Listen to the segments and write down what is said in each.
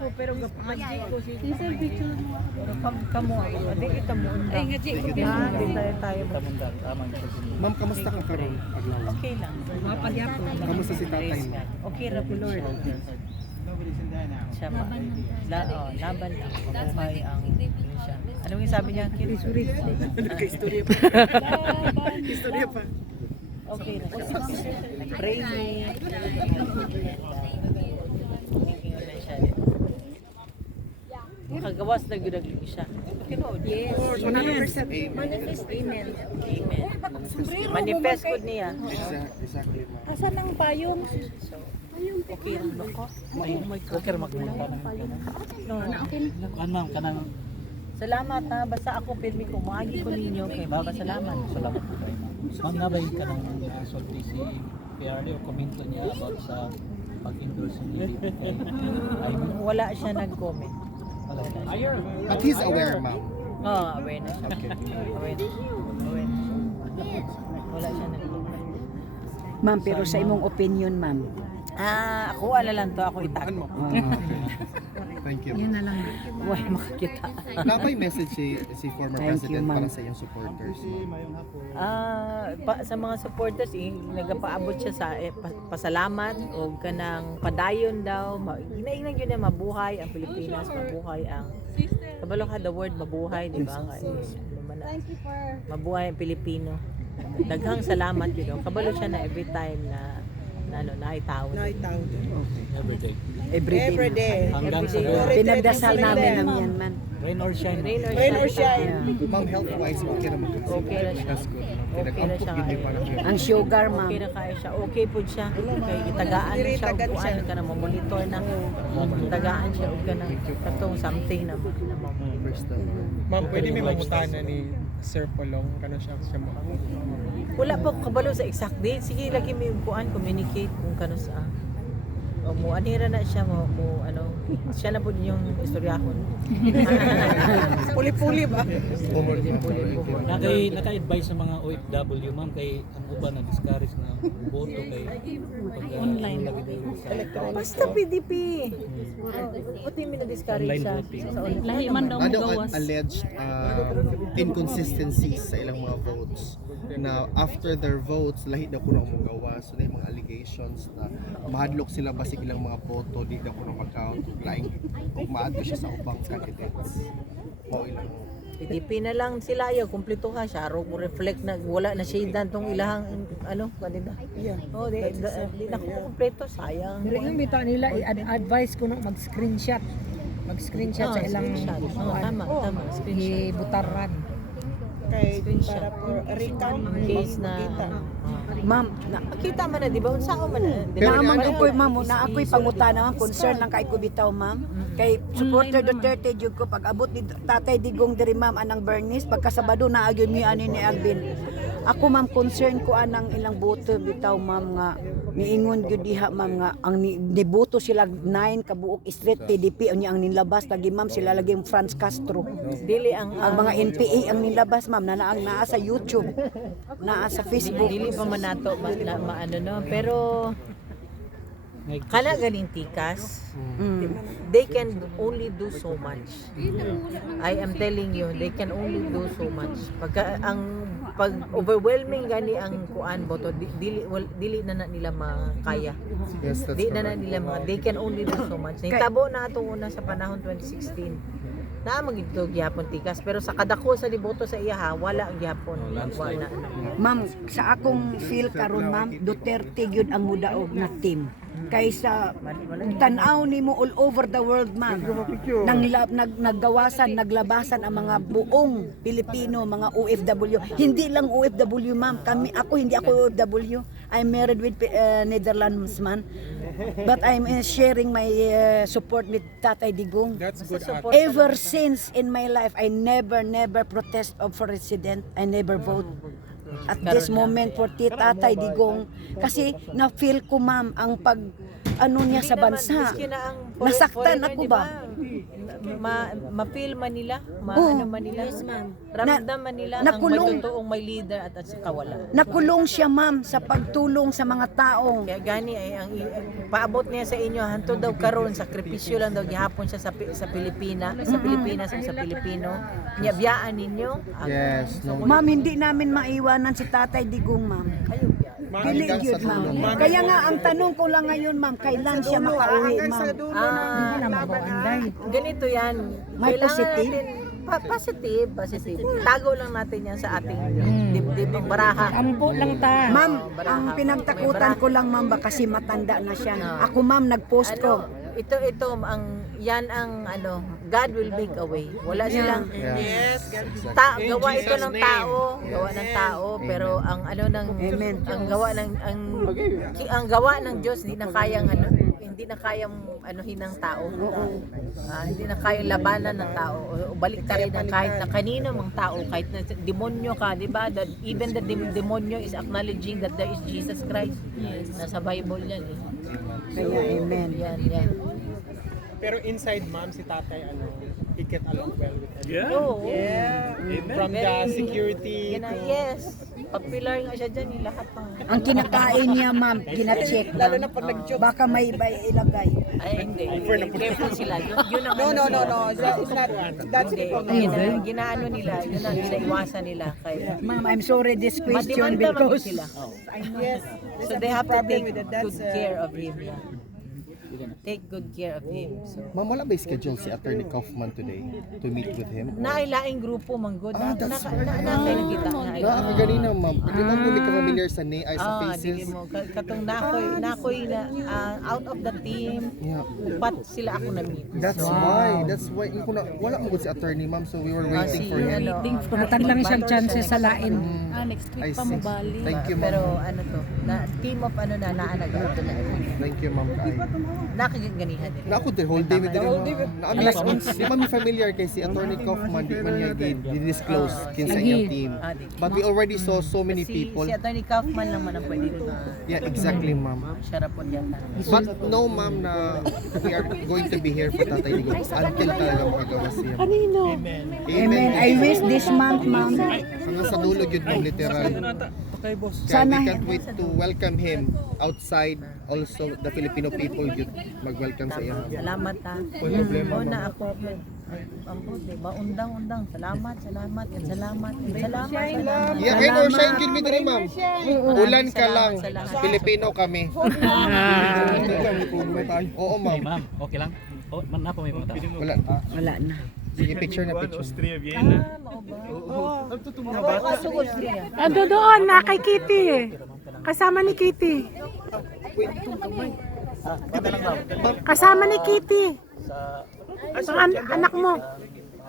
ako pero gapamadji ko si Sir picture mo ako. Kamo ako. Di kita mo. Ay nga di. Di tayo tama. Ma'am, kamusta ka karon? Okay lang. Mapagyapon. Kamusta si tatay mo? Okay ra po Lord. Siya ba? Laban lang. Mabuhay ang siya. Ano yung sabi niya? Kirisuri. Nagka-istorya pa. Istorya pa. Okay na siya. Pray me. Makagawas na ginagin siya. Yes. 100%. Manifest. Amen. Amen. Manifest ko niya. Exactly, ma'am. Asan ang payong? Okay lang ba ko? Okay ra magpunta na. No. Kuan ma'am kanang Salamat ha. Basta ako pirmi ko. Maagi ko ninyo. Kay Baba salamat. salamat po kayo ma'am. Ma'am nabay ka nang sulti si PRD o komento niya about sa pag-endorse niya. Ay Wala siya nag-comment. wala siya. But he's aware, ma'am. Oo, aware na siya. Aware na siya. Wala siya nag-comment. Ma'am, pero sa imong opinion, ma'am. Ako ala lang to. Ako itak mo. Thank you. Yun na lang. Huwag makakita. Napay message si former Thank you, president ma'am. para sa iyong supporters. Sa mga supporters, nagapaabot siya sa pasalamat o kanang padayon daw. Inainag yun na mabuhay ang Pilipinas, mabuhay ang kabalo ka the word mabuhay, di ba? Mabuhay ang Pilipino. Daghang salamat yun. Kabalo siya na every time na naitawag. Every day. Hanggang sa Pinagdasal namin ng yan, man. rain or shine. Rain or shine. Ma'am, health-wise, okay naman. Okay na siya. That's good. ma'am. Okay na siya. Pinag-ampok yun para kayo. Ang sugar, ma'am. Okay na kaya siya. Okay po siya. Kay itagaan siya. Kuan ka na monitor na. Tagaan siya og ka na katong something na First, Ma'am, pwede may mamutahan na ni Sir Polong, kano siya mo. wala pa ko kabalo sa exact date. Sige lagi may kuan communicate kung kano sa o mo anira na siya mo ano siya na po yung istoryahon. Puli-puli ba? Naka-advise sa mga OFW ma'am kay ang uban na discourage na boto kay online Basta PDP. Puti mi na discourage Online siya. voting. Sa online man daw ano ang alleged inconsistencies sa ilang mga votes na after their votes lahi na kuno mo gawas so na yung mga allegations na mahadlok sila basig ilang mga boto di na kuno mag-count laing kung maadto siya sa ubang candidates o ilang PDP na lang sila yo kumpleto ka siya ro reflect na wala na shadean tong ilahang ano kanila. Oh, di na ko kumpleto sayang. Pero yung bitaw nila i-advise ko na mag-screenshot. Mag-screenshot sa ilang Tama, screenshot. ibutaran. Kay Screenshot. para for recount Case na Ma'am, makita man na di ba unsa man na naaman ako'y ma'am, na ako'y pangutana ma'am, concern lang kay ko bitaw ma'am. Kay supporter Duterte jud ko pag abot ni Tatay Digong diri ma'am anang Bernice pagkasabado na agyon mi ani ni Alvin. Ako ma'am concern ko anang ilang boto bitaw ma'am nga niingon gyud diha ma'am nga ang niboto sila 9 kabuok street PDP unya ang nilabas lagi ma'am sila lagi yung Franz Castro. dili ang Ang mga NPA ang nilabas ma'am na naang naa sa YouTube, naa sa Facebook. dili pa man nato maano no pero kana ganing tikas they can only do so much. I am telling you they can only do so much pag overwhelming gani ang kuan boto dili na nila makaya. yes that's Di na correct. nila mga they can only do so much. Nitabo na atong una sa panahon 2016. Na magito gyapon tikas pero sa kadako sa liboto sa iya ha wala gyapon. Wala. Ma'am, sa akong feel karon ma'am, Duterte gyud ang mudaog na team. Kaysa tan-aw nimo all over the world ma'am. Naggawasan, naglabasan ang mga buong Pilipino, mga OFW. Hindi lang OFW ma'am, ako hindi ako OFW. I'm married with Netherlands man. But I'm sharing my support with Tatay Digong. That's good. Ever since in my life, I never protest of president. I never vote. At this moment for Tatay Digong kasi na-feel ko ma'am ang pag ano niya sa bansa. Nasaktan ako ba? ma-feel man nila, Oo. ano man nila, Yes, ma'am. ramdaman nila ang nakulong. matutuong may leader at saka wala. Nakulong siya ma'am sa pagtulong sa mga taong. Kaya gani ay paabot niya sa inyo hanto daw karon sakripisyo lang daw gihapon siya sa Pilipinas o sa Pilipino. Nya biyaan ninyo. Yes, no. Ma'am, hindi namin maiwanan si Tatay Digong ma'am. Kayo biyaan. Dili Hanggang yun sa dulo. ma'am. Kaya nga ang tanong ko lang ngayon ma'am, kailan siya makauwi Hanggang sa ma'am? dulo Ah, ng laban na. ganito yan. May Kailangan positive? natin- positive. Tago lang natin yan sa ating dibdib ang baraha. Ambo lang ta. Ma'am, baraha. ang pinagtakutan ko lang ma'am ba kasi matanda na siya. Ah. Ako ma'am nag-post ko. Ito yan ang God will make a way. Wala silang Yes, God. gawa ito ng tao, pero ang Amen. ang gawa ng Diyos hindi na kayang anuhin ng tao. Hindi na kayang labanan ng tao. O balik ta rin kahit na kanino mang tao, kahit na demonyo ka, di ba? That even the demonyo is acknowledging that there is Jesus Christ. Nasa Bible yan eh. Kaya amen. Yan. Pero inside, ma'am, si tatay, he get along well with everyone. Oo. From the Very- security to... Yes. Pag-pillar nga siya dyan, yung lahat ng... Ang kinakain niya ma'am, gina-check Lalo ma'am. na pag nag-joke. Baka may iba ilagay. Ay, hindi. Careful sila. Yun ang No. sila. That is not, that's Hindi. Ginaano nila. Yun ang ginaiwasan nila. Kaya, Ma'am, I'm sorry this question madimanda man because sila. yes. So they have to take with it. good That's, care of him. Yeah. Take good care of him. So, Ma'am, wala ba schedule si Attorney Kaufman today to meet with him? nailaing grupo manggod. That's Nakita nga. Ako ganina, ma'am. Di ba mo ka familiar sa sa Dili faces? mo. Katong nakoy na out of the team, Yeah. upat sila ako na meet. That's why. Wala mo si Attorney, ma'am. So we were waiting for him. Natan lang siyang chances sa lain. I see. Thank you, Pero ma'am. team of naanaga ito na. Thank you, ma'am. Nakaganihan nila. Na ako the whole day with them. Di man familiar kay si Attorney Kaufman, di man niya i-disclose kinsa iyang team. But we already saw so many people. Si Attorney Kaufman lang man ang pwede rin Yeah, exactly, ma'am. sharapon yata. But no, ma'am, na we are going to be here for Tatay Digong until talaga makagawa siya. Amen. amen. I wish this month ma'am. Hanggang sa dulo yun, ma'am, literal. Okay, boss. Kaya we Sana- can't wait to welcome him outside. Also, the Filipino people yun mag-welcome sa iyo. Salamat ha. Oo na ako. Diba? Undang. Salamat. Yeah, rain or shine, give me the ring, ma'am. Ulan ka lang, Filipino kami. Oo, ma'am. Ma'am, okay lang? Oh, man na po may mga tao. Wala. Wala na. Sige, picture na picture. Ando doon na kay Kitty. Kasama ni Kitty. Kasama ni Kitty. Sa Anak mo.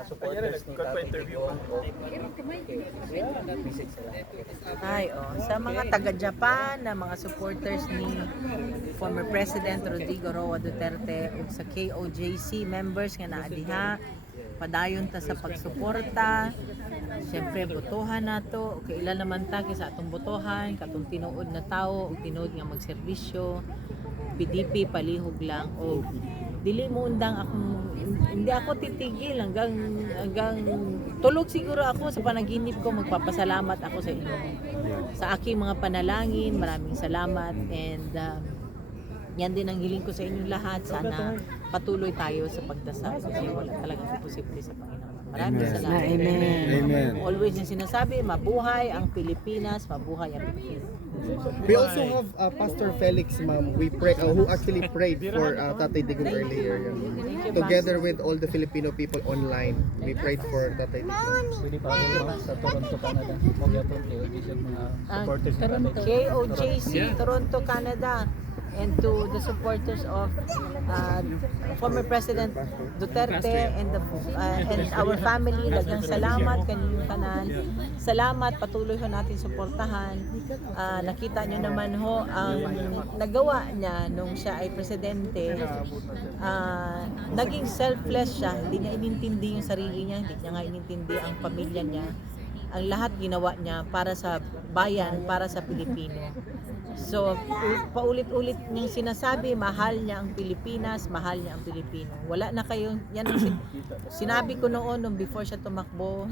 mga supporters ni Tatay Digong. Sa mga taga-Japan na mga supporters ni former President Rodrigo Roa Duterte ug sa KOJC members nga naa diha, padayon ta sa pagsuporta. Siyempre botohan nato, kailan naman ta sa atong botohan, katong tinuod na tawo ug tinuod nga magserbisyo. PDP palihog lang o dili mo undang akong hindi ako titigil hanggang tulog siguro ako sa panaginip ko, magpapasalamat ako sa inyo sa aking mga panalangin. Maraming salamat and yan din ang hiling ko sa inyong lahat. Sana patuloy tayo sa pagdasal kasi wala talagang imposible sa Panginoon. Maraming salamat. Amen. Always yung sinasabi, mabuhay ang Pilipinas, mabuhay ang Pilipinas. We also have Pastor Felix, ma'am. We pray, who actually prayed for Tatay Digong earlier. Together with all the Filipino people online, we prayed for Tatay Digong. Pwede pa ako ma'am sa Toronto, Canada. Magyapon kayo sa mga supporters ni Tatay Digong. KOJC, Toronto, Canada, and to the supporters of former President Duterte and our family. Daghang salamat kaninyong tanan. Salamat, patuloy ho natin suportahan. Nakita nyo naman ho ang nagawa niya nung siya ay presidente. Naging selfless siya, hindi niya inintindi yung sarili niya, hindi niya nga inintindi ang pamilya niya. Ang lahat ginawa niya para sa bayan, para sa Pilipino. So, paulit-ulit niyang sinasabi, mahal niya ang Pilipinas, mahal niya ang Pilipino. Wala na kayo, yan ang sinabi ko noon nung before siya tumakbo,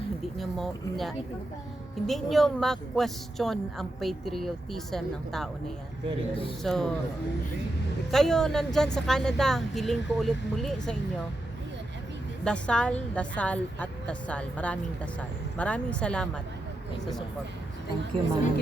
hindi niyo ma-question ang patriotism ng tao na yan. So, kayo nandyan sa Canada, hiling ko ulit muli sa inyo, dasal, dasal at dasal. Maraming dasal. Maraming salamat sa support. Thank you, ma'am.